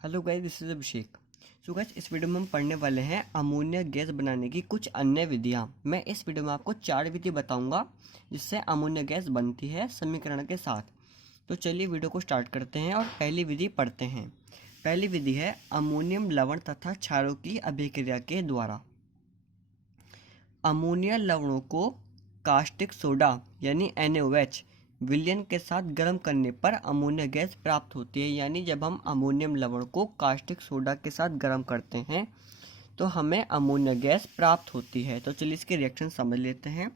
Hello guys, this is Abhishek. So guys, इस video में हम पढ़ने वाले हैं अमोनिया गैस बनाने की कुछ अन्य विधियां। मैं इस वीडियो में आपको 4 विधि बताऊंगा जिससे अमोनिया गैस बनती है समीकरण के साथ। तो चलिए वीडियो को स्टार्ट करते हैं और पहली विधि पढ़ते हैं। पहली विधि है अमोनियम लवण तथा क्षारों की अभिक्रिया के द्वारा। अमोनिया लवणों को कास्टिक सोडा यानी NaOH विलयन के साथ गर्म करने पर अमोनिया गैस प्राप्त होती है। यानी जब हम अमोनियम लवण को कास्टिक सोडा के साथ गर्म करते हैं तो हमें अमोनिया गैस प्राप्त होती है। तो चलिए इसके रिएक्शन समझ लेते हैं।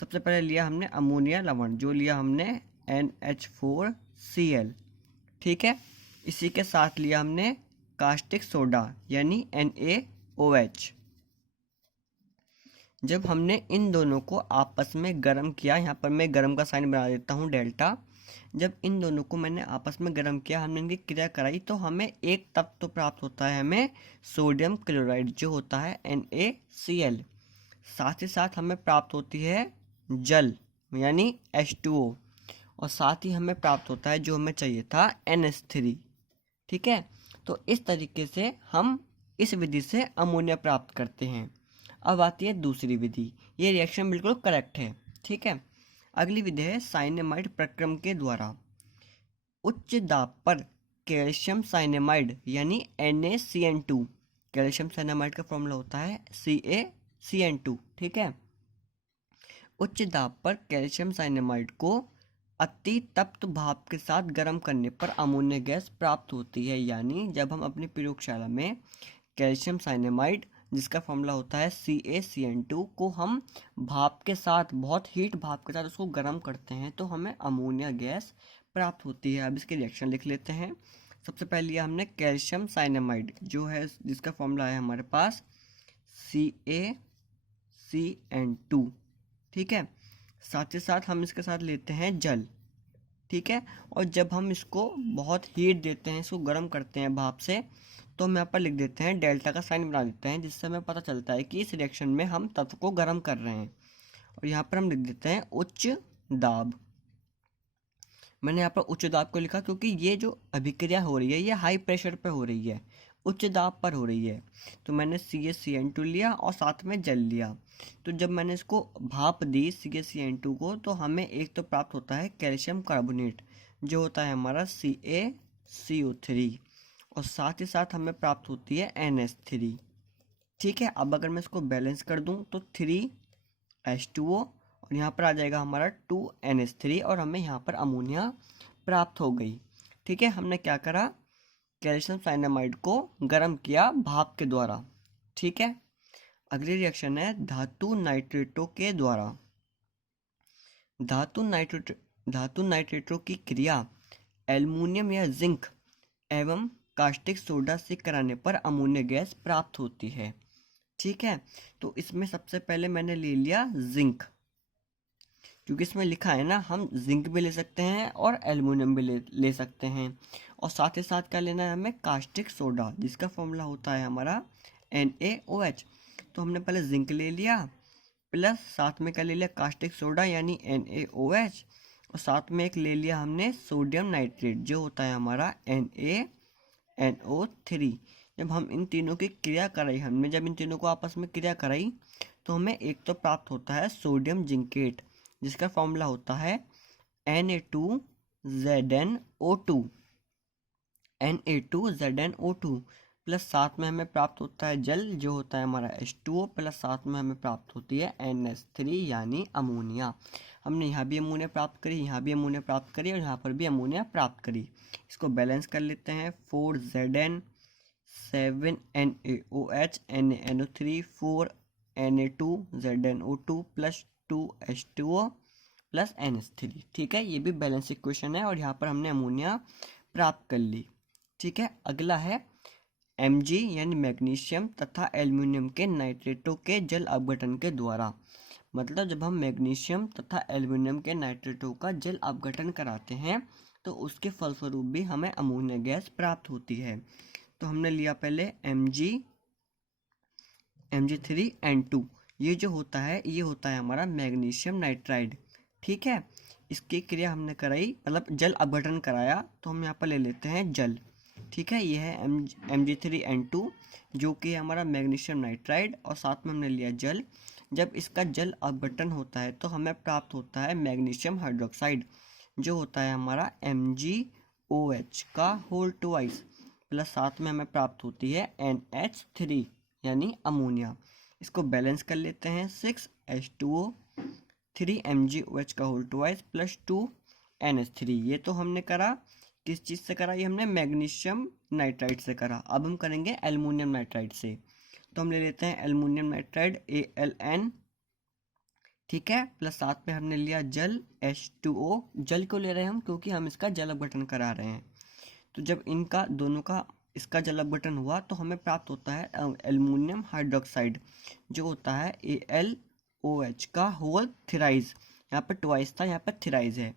सबसे पहले लिया हमने अमोनिया लवण, जो लिया हमने NH4Cl, ठीक है। इसी के साथ लिया हमने कास्टिक सोडा यानी NaOH। जब हमने इन दोनों को आपस में गर्म किया, यहाँ पर मैं गर्म का साइन बना देता हूँ डेल्टा। जब इन दोनों को मैंने आपस में गर्म किया, हमने इनकी क्रिया कराई तो हमें एक तत्व तो प्राप्त होता है, हमें सोडियम क्लोराइड जो होता है NaCl। साथ ही साथ हमें प्राप्त होती है जल यानी H2O, और साथ ही हमें प्राप्त होता है जो हमें चाहिए था NH3, ठीक है। तो इस तरीके से हम इस विधि से अमोनिया प्राप्त करते हैं। अब आती है दूसरी विधि। ये रिएक्शन बिल्कुल करेक्ट है, ठीक है। अगली विधि है साइनेमाइड प्रक्रम के द्वारा। उच्च दाब पर कैल्शियम साइनेमाइड यानी NaCN2, कैल्शियम साइनेमाइड का फॉर्मूला होता है CaCN2, ठीक है। उच्च दाब पर कैल्शियम साइनेमाइड को अति तप्त भाप के साथ गर्म करने पर अमोनिया गैस प्राप्त होती है। यानी जब हम अपनी प्रयोगशाला में कैल्शियम साइनेमाइड, जिसका फॉर्मूला होता है CaCN2, को हम भाप के साथ, बहुत हीट भाप के साथ उसको गर्म करते हैं तो हमें अमोनिया गैस प्राप्त होती है। अब इसके रिएक्शन लिख लेते हैं। सबसे पहले लिया हमने कैल्शियम साइनेमाइड, जो है जिसका फॉर्मूला है हमारे पास CaCN2, ठीक है। साथ ही साथ हम इसके साथ लेते हैं जल, ठीक है। और जब हम इसको बहुत हीट देते हैं, इसको गर्म करते हैं भाप से, तो हम यहाँ पर लिख देते हैं, डेल्टा का साइन बना देते हैं, जिससे हमें पता चलता है कि इस रिएक्शन में हम तत्व को गर्म कर रहे हैं। और यहाँ पर हम लिख देते हैं उच्च दाब। मैंने यहाँ पर उच्च दाब को लिखा क्योंकि ये जो अभिक्रिया हो रही है ये हाई प्रेशर पे हो रही है, उच्च दाब पर हो रही है। तो मैंने CaCN2 लिया और साथ में जल लिया। तो जब मैंने इसको भाप दी CaCN2 को, तो हमें एक तो प्राप्त होता है कैल्शियम कार्बोनेट, जो होता है हमारा CaCO3, और साथ ही साथ हमें प्राप्त होती है NH3, ठीक है। अब अगर मैं इसको बैलेंस कर दूं तो 3H2O, और यहाँ पर आ जाएगा हमारा 2NH3, और हमें यहाँ पर अमोनिया प्राप्त हो गई, ठीक है। हमने क्या करा, कैल्शियम साइनामाइड को गर्म किया भाप के द्वारा, ठीक है। अगली रिएक्शन है धातु नाइट्रेटों के द्वारा। धातु नाइट्रेटों की क्रिया एल्युमिनियम या जिंक एवं कास्टिक सोडा से कराने पर अमोनिया गैस प्राप्त होती है, ठीक है। तो इसमें सबसे पहले मैंने ले लिया जिंक, क्योंकि इसमें लिखा है ना, हम जिंक भी ले सकते हैं और एल्युमिनियम भी ले सकते हैं। और साथ ही साथ क्या लेना है हमें, कास्टिक सोडा, जिसका फॉर्मूला होता है हमारा NaOH। तो हमने पहले जिंक ले लिया, प्लस साथ में क्या ले लिया, कास्टिक सोडा यानी NaOH, और साथ में एक ले लिया हमने सोडियम नाइट्रेट, जो होता है हमारा NaNO3। जब हम इन तीनों की क्रिया कराई, हमने जब इन तीनों को आपस में क्रिया कराई तो हमें एक तो प्राप्त होता है सोडियम जिंकेट, जिसका फॉर्मूला होता है Na2ZnO2, प्लस साथ में हमें प्राप्त होता है जल, जो होता है हमारा H2O, प्लस साथ में हमें प्राप्त होती है NH3 यानी अमोनिया। हमने यहाँ भी अमोनिया प्राप्त करी, यहाँ भी अमोनिया प्राप्त करी, और यहाँ पर भी अमोनिया प्राप्त करी। इसको बैलेंस कर लेते हैं, 4Zn 7NaOH NaNO3 4Na2ZnO2 plus 2H2O plus NH3, ठीक है। ये भी बैलेंस इक्वेशन है और यहाँ पर हमने अमोनिया प्राप्त कर ली, ठीक है। अगला है Mg यानी मैग्नीशियम तथा एल्युमिनियम के नाइट्रेटों के जल अपघटन के द्वारा। मतलब जब हम मैग्नीशियम तथा एल्युमिनियम के नाइट्रेटों का जल अपघटन कराते हैं तो उसके फलस्वरूप भी हमें अमोनिया गैस प्राप्त होती है। तो हमने लिया पहले Mg3N2, ये जो होता है ये होता है हमारा मैग्नीशियम नाइट्राइड, ठीक है। इसकी क्रिया हमने कराई, मतलब जल अपघटन कराया, तो हम यहाँ पर ले लेते हैं जल। ठीक है, ये है Mg3N2 जो कि हमारा मैग्नीशियम नाइट्राइड, और साथ में हमने लिया जल। जब इसका जल अपघटन होता है तो हमें प्राप्त होता है मैग्नीशियम हाइड्रोक्साइड जो होता है हमारा MgOH का होल ट्वाइस, प्लस साथ में हमें प्राप्त होती है NH3 यानी अमोनिया। इसको बैलेंस कर लेते हैं, 6H2O 3 MgOH का होल ट्वाइस प्लस 2NH3। ये तो हमने करा किस चीज़ से करा, ये हमने मैग्नीशियम नाइट्राइड से करा। अब हम करेंगे एल्युमिनियम नाइट्राइड से। तो हम ले लेते हैं एल्युमिनियम नाइट्राइड ALN, ठीक है, प्लस साथ में हमने लिया जल H2O। जल को ले रहे हैं हम क्योंकि हम इसका जल अपघटन करा रहे हैं। तो जब इनका दोनों का इसका जल अपघटन हुआ तो हमें प्राप्त होता है एल्युमिनियम हाइड्रोक्साइड जो होता है AlOH का होल थ्राइज। यहाँ पर ट्वाइस था, यहाँ पर थ्राइज है,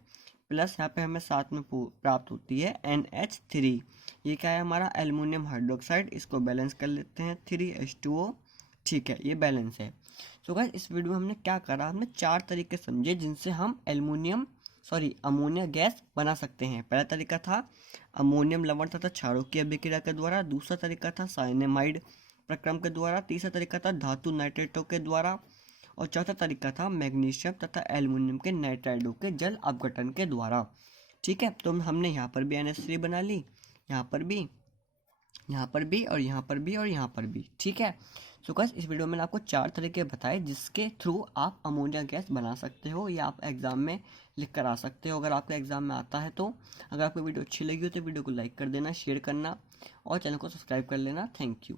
प्लस यहाँ पे हमें साथ में प्राप्त होती है NH3। ये क्या है हमारा एल्युमिनियम हाइड्रोक्साइड। इसको बैलेंस कर लेते हैं, 3H2O, ठीक है, ये बैलेंस है। सो गाइस इस वीडियो में हमने क्या करा, हमने 4 तरीके समझे जिनसे हम अमोनिया गैस बना सकते हैं। पहला तरीका था अमोनियम लवण तथा क्षारों की अभिक्रिया के द्वारा, दूसरा तरीका था साइनेमाइड प्रक्रम के द्वारा, तीसरा तरीका था धातु नाइट्रेटों के द्वारा, और चौथा तरीका था मैग्नीशियम तथा एल्युमिनियम के नाइट्राइडों के जल अपघटन के द्वारा। ठीक है, तो हमने यहाँ पर भी NH3 बना ली, यहाँ पर भी, यहाँ पर भी, और यहाँ पर भी, और यहाँ पर भी। ठीक है, सो गाइस इस वीडियो में मैंने आपको 4 तरीके बताए जिसके थ्रू आप अमोनिया गैस बना सकते हो या आप एग्जाम में लिख कर आ सकते हो अगर आपके एग्जाम में आता है तो। अगर आपको वीडियो अच्छी लगी हो तो वीडियो को लाइक कर देना, शेयर करना और चैनल को सब्सक्राइब कर लेना। Thank you.